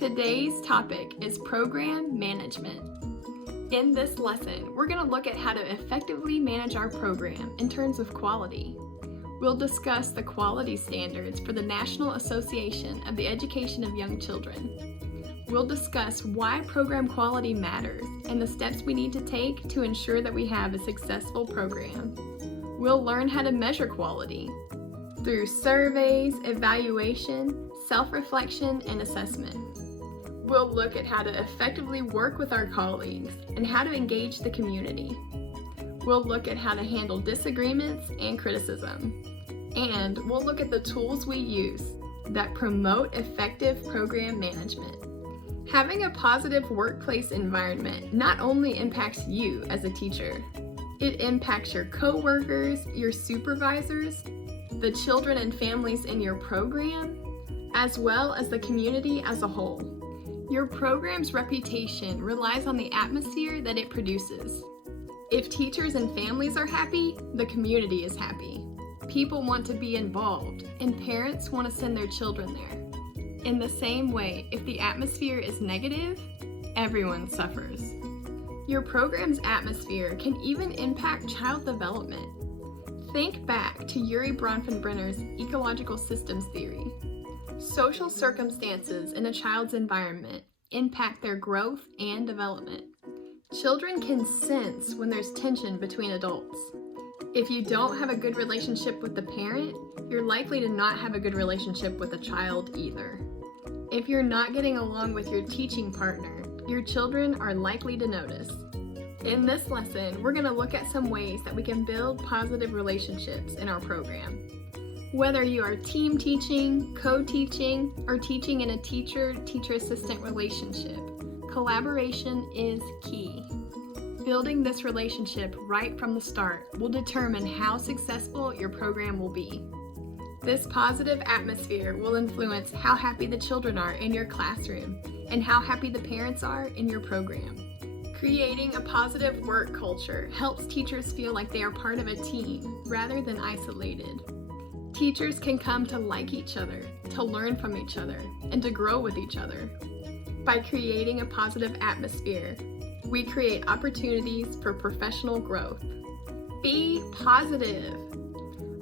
Today's topic is program management. In this lesson, we're going to look at how to effectively manage our program in terms of quality. We'll discuss the quality standards for the National Association of the Education of Young Children. We'll discuss why program quality matters and the steps we need to take to ensure that we have a successful program. We'll learn how to measure quality through surveys, evaluation, self-reflection, and assessment. We'll look at how to effectively work with our colleagues and how to engage the community. We'll look at how to handle disagreements and criticism. And we'll look at the tools we use that promote effective program management. Having a positive workplace environment not only impacts you as a teacher, it impacts your coworkers, your supervisors, the children and families in your program, as well as the community as a whole. Your program's reputation relies on the atmosphere that it produces. If teachers and families are happy, the community is happy. People want to be involved, and parents want to send their children there. In the same way, if the atmosphere is negative, everyone suffers. Your program's atmosphere can even impact child development. Think back to Urie Bronfenbrenner's ecological systems theory. Social circumstances in a child's environment impact their growth and development. Children can sense when there's tension between adults. If you don't have a good relationship with the parent, you're likely to not have a good relationship with the child either. If you're not getting along with your teaching partner, your children are likely to notice. In this lesson, we're going to look at some ways that we can build positive relationships in our program. Whether you are team teaching, co-teaching, or teaching in a teacher-teacher assistant relationship, collaboration is key. Building this relationship right from the start will determine how successful your program will be. This positive atmosphere will influence how happy the children are in your classroom and how happy the parents are in your program. Creating a positive work culture helps teachers feel like they are part of a team rather than isolated. Teachers can come to like each other, to learn from each other, and to grow with each other. By creating a positive atmosphere, we create opportunities for professional growth. Be positive.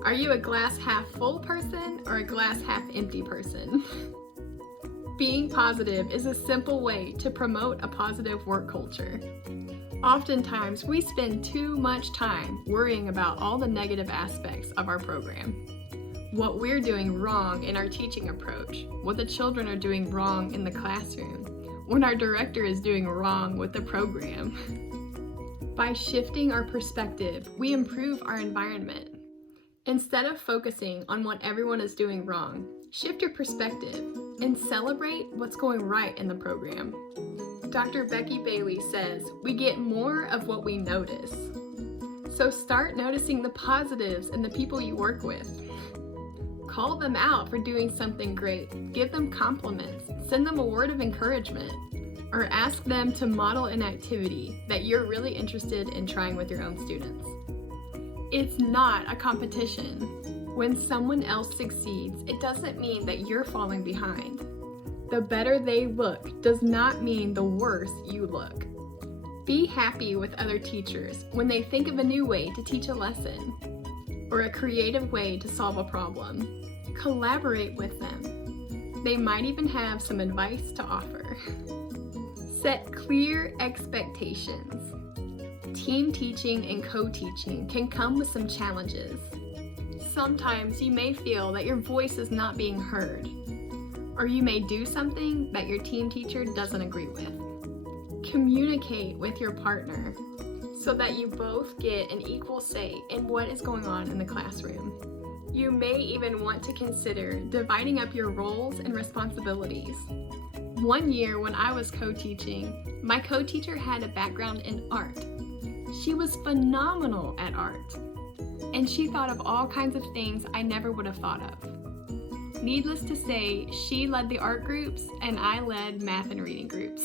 Are you a glass half full person or a glass half empty person? Being positive is a simple way to promote a positive work culture. Oftentimes, we spend too much time worrying about all the negative aspects of our program. What we're doing wrong in our teaching approach, what the children are doing wrong in the classroom, what our director is doing wrong with the program. By shifting our perspective, we improve our environment. Instead of focusing on what everyone is doing wrong, shift your perspective and celebrate what's going right in the program. Dr. Becky Bailey says, we get more of what we notice. So start noticing the positives in the people you work with. Call them out for doing something great, give them compliments, send them a word of encouragement, or ask them to model an activity that you're really interested in trying with your own students. It's not a competition. When someone else succeeds, it doesn't mean that you're falling behind. The better they look does not mean the worse you look. Be happy with other teachers when they think of a new way to teach a lesson or a creative way to solve a problem. Collaborate with them. They might even have some advice to offer. Set clear expectations. Team teaching and co-teaching can come with some challenges. Sometimes you may feel that your voice is not being heard, or you may do something that your team teacher doesn't agree with. Communicate with your partner so that you both get an equal say in what is going on in the classroom. You may even want to consider dividing up your roles and responsibilities. One year when I was co-teaching, my co-teacher had a background in art. She was phenomenal at art, and she thought of all kinds of things I never would have thought of. Needless to say, she led the art groups and I led math and reading groups.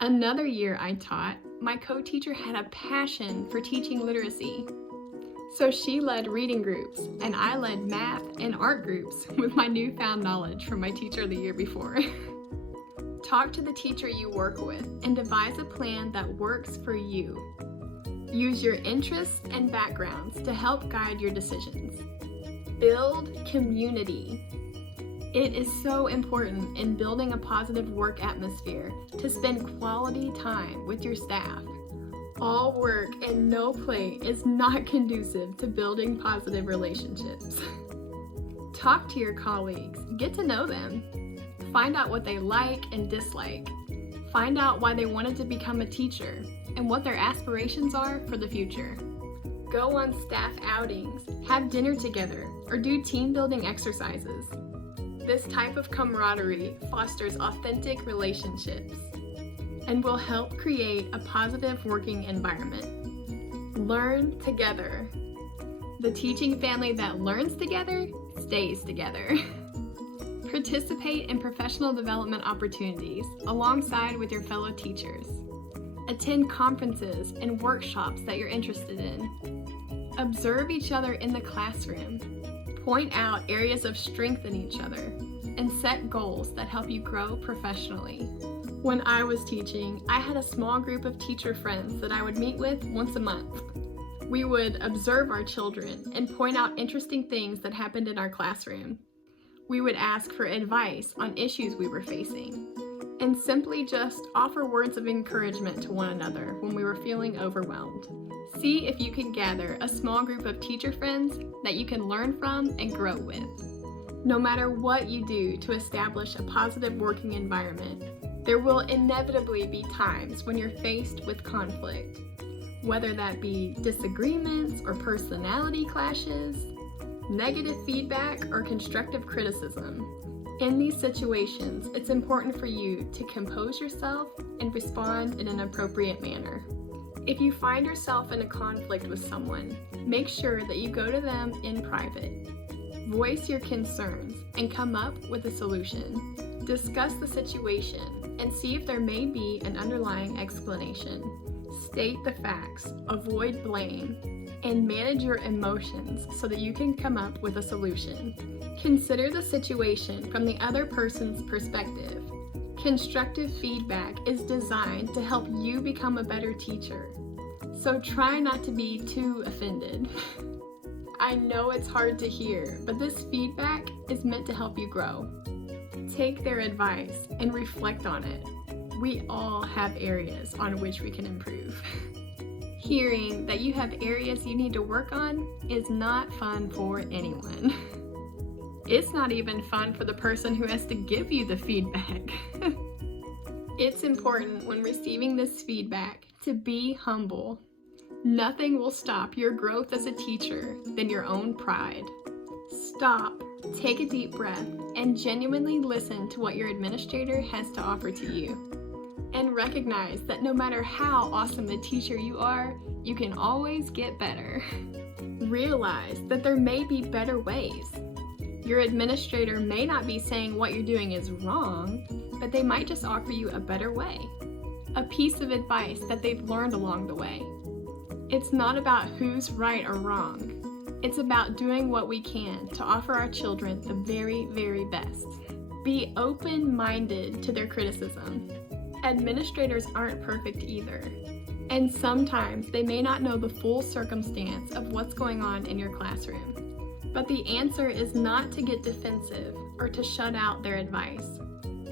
Another year I taught, my co-teacher had a passion for teaching literacy. So she led reading groups, and I led math and art groups with my newfound knowledge from my teacher the year before. Talk to the teacher you work with and devise a plan that works for you. Use your interests and backgrounds to help guide your decisions. Build community. It is so important in building a positive work atmosphere to spend quality time with your staff. All work and no play is not conducive to building positive relationships. Talk to your colleagues, get to know them. Find out what they like and dislike. Find out why they wanted to become a teacher and what their aspirations are for the future. Go on staff outings, have dinner together, or do team building exercises. This type of camaraderie fosters authentic relationships and will help create a positive working environment. Learn together. The teaching family that learns together stays together. Participate in professional development opportunities alongside with your fellow teachers. Attend conferences and workshops that you're interested in. Observe each other in the classroom. Point out areas of strength in each other and set goals that help you grow professionally. When I was teaching, I had a small group of teacher friends that I would meet with once a month. We would observe our children and point out interesting things that happened in our classroom. We would ask for advice on issues we were facing, and simply just offer words of encouragement to one another when we were feeling overwhelmed. See if you can gather a small group of teacher friends that you can learn from and grow with. No matter what you do to establish a positive working environment, there will inevitably be times when you're faced with conflict, whether that be disagreements or personality clashes, negative feedback, or constructive criticism. In these situations, it's important for you to compose yourself and respond in an appropriate manner. If you find yourself in a conflict with someone, make sure that you go to them in private. Voice your concerns and come up with a solution. Discuss the situation and see if there may be an underlying explanation. State the facts, avoid blame, and manage your emotions so that you can come up with a solution. Consider the situation from the other person's perspective. Constructive feedback is designed to help you become a better teacher, so try not to be too offended. I know it's hard to hear, but this feedback is meant to help you grow. Take their advice and reflect on it. We all have areas on which we can improve. Hearing that you have areas you need to work on is not fun for anyone. It's not even fun for the person who has to give you the feedback. It's important when receiving this feedback to be humble. Nothing will stop your growth as a teacher than your own pride. Stop, take a deep breath, and genuinely listen to what your administrator has to offer to you. And recognize that no matter how awesome the teacher you are, you can always get better. Realize that there may be better ways. Your administrator may not be saying what you're doing is wrong, but they might just offer you a better way, a piece of advice that they've learned along the way. It's not about who's right or wrong. It's about doing what we can to offer our children the very, very best. Be open-minded to their criticism. Administrators aren't perfect either, and sometimes they may not know the full circumstance of what's going on in your classroom. But the answer is not to get defensive or to shut out their advice.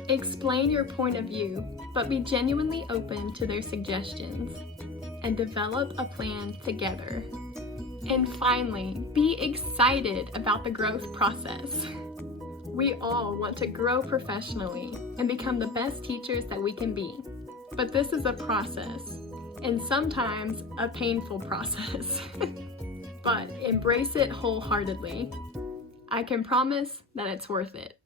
Explain your point of view, but be genuinely open to their suggestions, and develop a plan together. And finally, be excited about the growth process. We all want to grow professionally and become the best teachers that we can be. But this is a process, and sometimes a painful process. But embrace it wholeheartedly. I can promise that it's worth it.